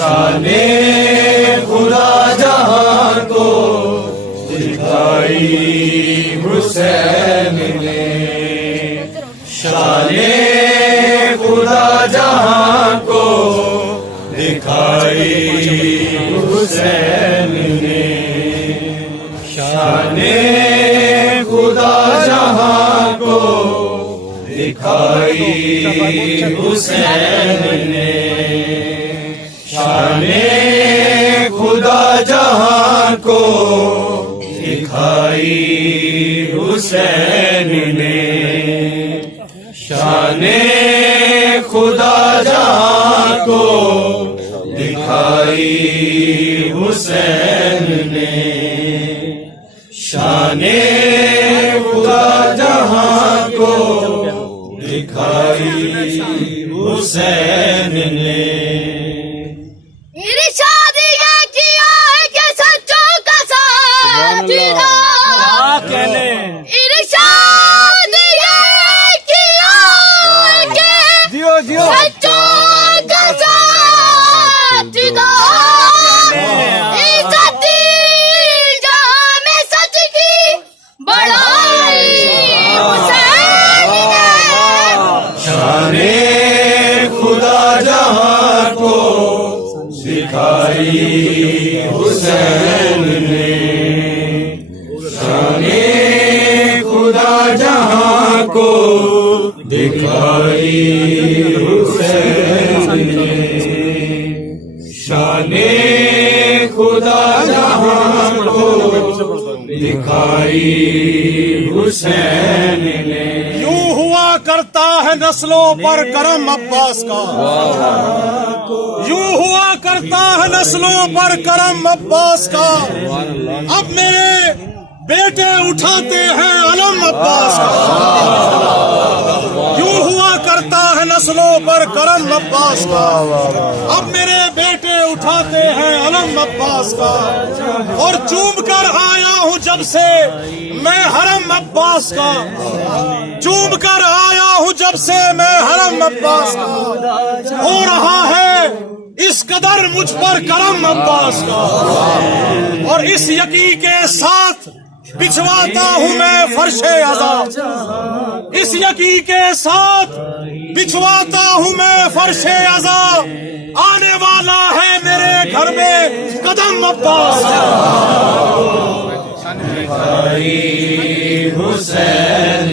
शाने खुदा जहां को दिखाई हुसैन ने, शाने खुदा जहां को दिखाई हुसैन ने, शाने खुदा जहां को दिखाई हुसैन ने, शाने खुदा जहां को दिखाई हुसैन ने, शाने खुदा जहां को दिखाई हुसैन ने, शाने खुदा जहां को दिखाई हुसैन ने। इरशाद ये किया है कि सच्चों का साथ दो, इरशाद ये किया है कि सच्चों का साथ दो, इज्जत जहां में सच की बढ़ाई हुसैन ने, शाने खुदा जहां को दिखाई हुसैन ने, शाने खुदा जहां को दिखाई हुसैन ने, शाने खुदा जहां को दिखाई हुसैन ने। यूं हुआ करता है नस्लों पर करम अब्बास का, यूं हुआ करता है नस्लों पर करम अब्बास का, अब मेरे बेटे उठाते हैं अलम अब्बास का, यूं हुआ करता है नस्लों पर करम अब्बास का, अब मेरे बेटे उठाते हैं अलम अब्बास का, और चूम कर आया हूं जब से मैं हरम अब्बास का, चूम कर आया हूं जब से मैं हरम अब्बास का, हो रहा है इस कदर मुझ पर करम अब्बास का, और इस यकीन के साथ बिछवाता हूँ मैं फर्शे अज़ा, इस यकीन के साथ बिछवाता हूँ मैं फर्शे अज़ा, आने वाला है मेरे घर में कदम अब्बास का। दिखाई हुसैन